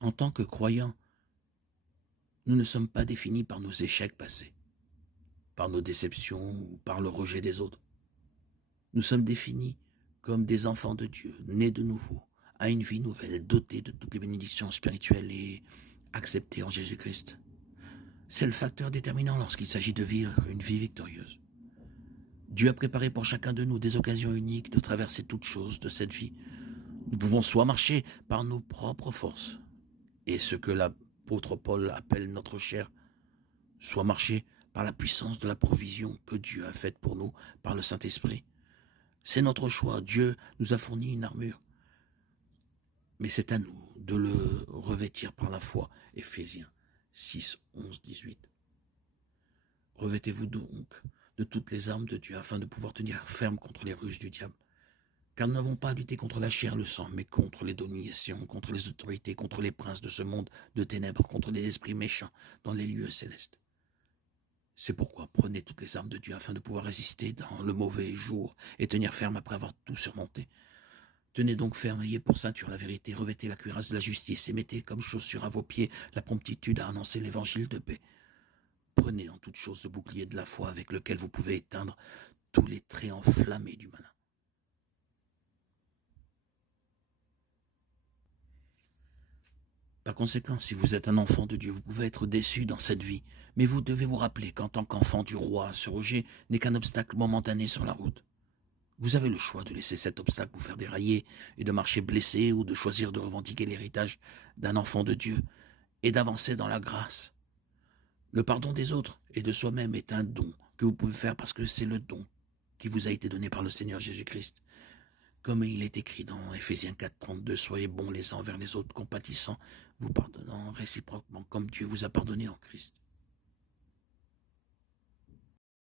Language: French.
En tant que croyants, nous ne sommes pas définis par nos échecs passés, par nos déceptions ou par le rejet des autres. Nous sommes définis comme des enfants de Dieu, nés de nouveau, à une vie nouvelle, dotés de toutes les bénédictions spirituelles et acceptés en Jésus-Christ. C'est le facteur déterminant lorsqu'il s'agit de vivre une vie victorieuse. Dieu a préparé pour chacun de nous des occasions uniques de traverser toutes choses de cette vie. Nous pouvons soit marcher par nos propres forces, et ce que l'apôtre Paul appelle notre chair, soit marcher par la puissance de la provision que Dieu a faite pour nous par le Saint-Esprit. C'est notre choix. Dieu nous a fourni une armure, mais c'est à nous de le revêtir par la foi. Éphésiens 6, 11, 18. Revêtez-vous donc de toutes les armes de Dieu afin de pouvoir tenir ferme contre les ruses du diable. Car nous n'avons pas à lutter contre la chair et le sang, mais contre les dominations, contre les autorités, contre les princes de ce monde de ténèbres, contre les esprits méchants dans les lieux célestes. C'est pourquoi prenez toutes les armes de Dieu afin de pouvoir résister dans le mauvais jour et tenir ferme après avoir tout surmonté. Tenez donc ferme, ayez pour ceinture la vérité, revêtez la cuirasse de la justice et mettez comme chaussure à vos pieds la promptitude à annoncer l'évangile de paix. Prenez en toute chose le bouclier de la foi avec lequel vous pouvez éteindre tous les traits enflammés du malin. Par conséquent, si vous êtes un enfant de Dieu, vous pouvez être déçu dans cette vie, mais vous devez vous rappeler qu'en tant qu'enfant du roi, ce rejet n'est qu'un obstacle momentané sur la route. Vous avez le choix de laisser cet obstacle vous faire dérailler et de marcher blessé ou de choisir de revendiquer l'héritage d'un enfant de Dieu et d'avancer dans la grâce. Le pardon des autres et de soi-même est un don que vous pouvez faire parce que c'est le don qui vous a été donné par le Seigneur Jésus-Christ. Comme il est écrit dans Éphésiens 4, 32, soyez bons les uns envers les autres, compatissants, vous pardonnant réciproquement comme Dieu vous a pardonné en Christ.